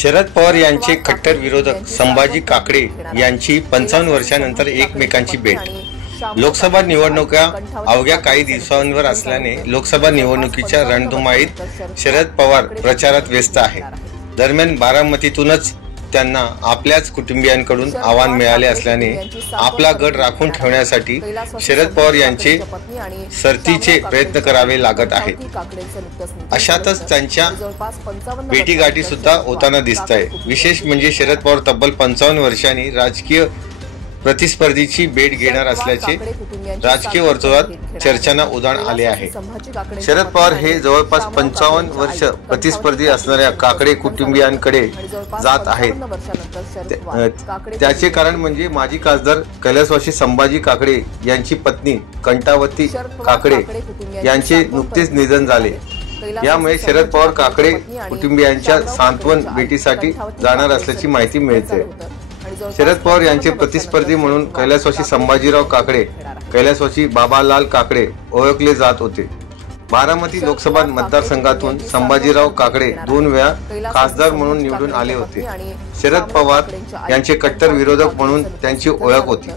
शरद पवार यांचे कट्टर विरोधक संभाजी काकडे यांची 55 वर्षांनंतर एकमेकांची भेट। लोकसभा निवडणुका अवघ्या काही दिवसांवर असल्याने लोकसभा निवडणुकीच्या रणधुमाळीत शरद पवार प्रचारात व्यस्त आहेत। दरम्यान बारामतीतूनच त्यांना आपल्याच कुटुंबियांकडून आव्हान मिळाले असल्याने आपला गड राखून ठेवण्यासाठी शरद पवार यांचे सरतीचे प्रयत्न करावे लागत आहेत। अशातच त्यांच्या भेटीगाठी सुद्धा होताना दिसत आहे। विशेष म्हणजे शरद पवार तब्बल 55 वर्षांनी राजकीय प्रतिस्पर्धीची भेट घेणार असल्याचे राजकीय वर्तुळात चर्चांना उधाण आले आहे। शरद पवार हे जवळपास 55 वर्ष प्रतिस्पर्धी असणाऱ्या काकडे कुटुंबियांकडे जात आहेत। त्याचे कारण म्हणजे माजी खासदार कैलासवासी संभाजी काकडे यांची पत्नी कंटावती काकडे यांचे नुकतेच निधन झाले। यामुळे शरद पवार काकडे कुटुंबियांच्या सांत्वन भेटीसाठी जाणार असल्याची माहिती मिळते। शरद पवार यांचे प्रतिस्पर्धी म्हणून कैलासवासी संभाजीराव काकडे, कैलासवासी बाबालाल काकडे ओळखले जात होते। बारामती लोकसभा मतदारसंघातून संभाजीराव काकडे 2 वेळा खासदार म्हणून निवडून आले होते। शरद पवार यांचे कट्टर विरोधक म्हणून त्यांची ओळख होती।